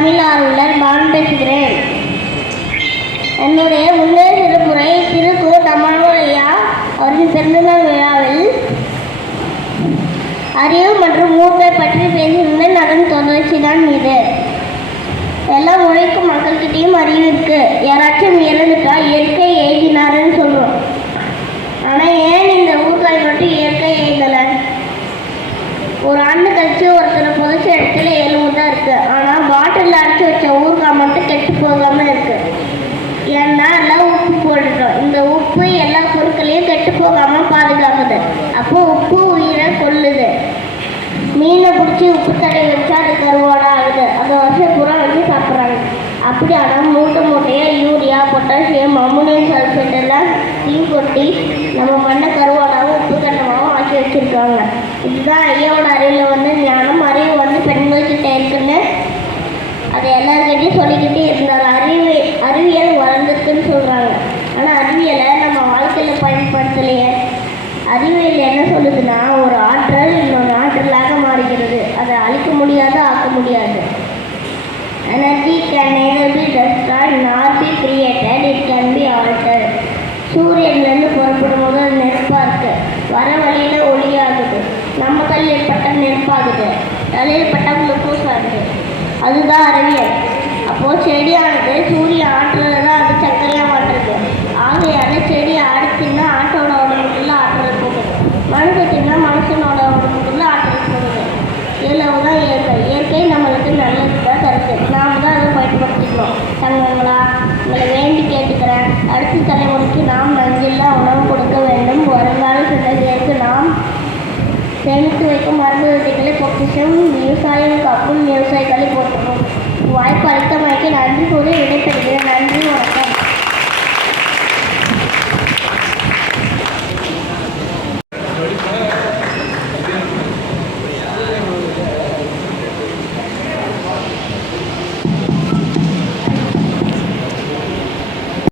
தமிழ் ஆர்வலர் பான் பேசுகிறேன் என்னுடைய முந்தைய திருமுறை திருக்கு தமாவுரையா அவரின் பிறந்தநாள் விழாவில் அறிவு மற்றும் மூப்பை பற்றி பேசியிருந்தேன். அதன் தொடர்ச்சி தான் இது. எல்லா உழைக்கும் மக்கள்கிட்டையும் அறிவு இருக்கு. யாராச்சும் இறந்துட்டா இயற்கை எழுதினாருன்னு சொல்லுவோம் ஆனால் ஏன் இந்த ஊர்காய் மட்டும் இயற்கை எழுதலை ஒரு ஆண்டு கழிச்சு ஒருத்தரை புதைச்ச இடத்துல எலும்பு தான் இருக்கு ஆனால் பாட்டிலில் அடைச்சி வச்ச ஊறுகாய் மட்டும் கெட்டு போகாம இருக்கு ஏன்னா எல்லாம் உப்பு போட்டுட்டோம் இந்த உப்பு எல்லா பொருட்களையும் கெட்டு போகாம பாதுகாக்குது அப்போ உப்பு உயிரை கொல்லுது மீனை பிடிச்சி உப்பு தடை வச்சா அது கருவாடா ஆகுது அதை வருஷம் பூரா வச்சு அப்படி ஆனால் மூட்டை மூட்டையாக யூரியா பொட்டாசியம் அம்மோனியம் சல்ஃபேட் எல்லாம் தீ கொட்டி நம்ம மண்ணை கருவாடாவும் உப்பு கட்டமாகவும் ஆக்கி வச்சுருக்காங்க. இதுதான் ஐயாவோட அறிவில் வந்து ஞானம். அறிவு வந்து பெண்கள்கிட்ட இருக்குன்னு அதை எல்லாருக்கிட்டையும் சொல்லிக்கிட்டே இருந்தார் அறிவு அறிவியல் வளர்ந்துருக்குன்னு சொல்கிறாங்க ஆனால் அறிவியலை நம்ம வாழ்க்கையில் பயன்படுத்தலையே. அறிவியல் என்ன சொல்லுதுன்னா ஒரு destroyed nor be created it can be altered சூரியன்லேருந்து புறப்படும் போது அது நெருப்பாக இருக்குது வர வழியில் ஒளியாகுது. நம்ம கல் ஏற்பட்ட நெருப்பாகுது தலையில் பட்ட குளுக்கோஸ் ஆகுது அதுதான் அறிவியல். அப்போது செடியானது சூரிய ஆற்றலை தான் அது சர்க்கரையாக மாற்றுது. ஆகையால செடியை அடிச்சுன்னா ஆட்டோட உடம்புக்குள்ள ஆற்றல் போகுது. மனுஷன் தின்னா மனுஷனோட உடம்புக்குள்ள ஆற்றல் போகுது. இதில் தான் இயற்கை இயற்கை நம்மளுக்கு நல்லது தான் தருது நாம் தான் அதை பயன்படுத்திக்கணும் தலைவர்களா உங்களை வேண்டி கேட்டுக்கிறேன். அடுத்த தலைமுறைக்கு நாம் நஞ்சில்லா உணவு கொடுக்க வேண்டும். வருங்கால சந்ததியருக்கு நாம் சேமித்து வைக்கும் மருந்து விதைகளை பொக்கிஷம் விவசாயம் காக்கும் விவசாயிகளை போட்டுக்கணும் வாய்ப்பு அளித்தமைக்கு நன்றி கூறி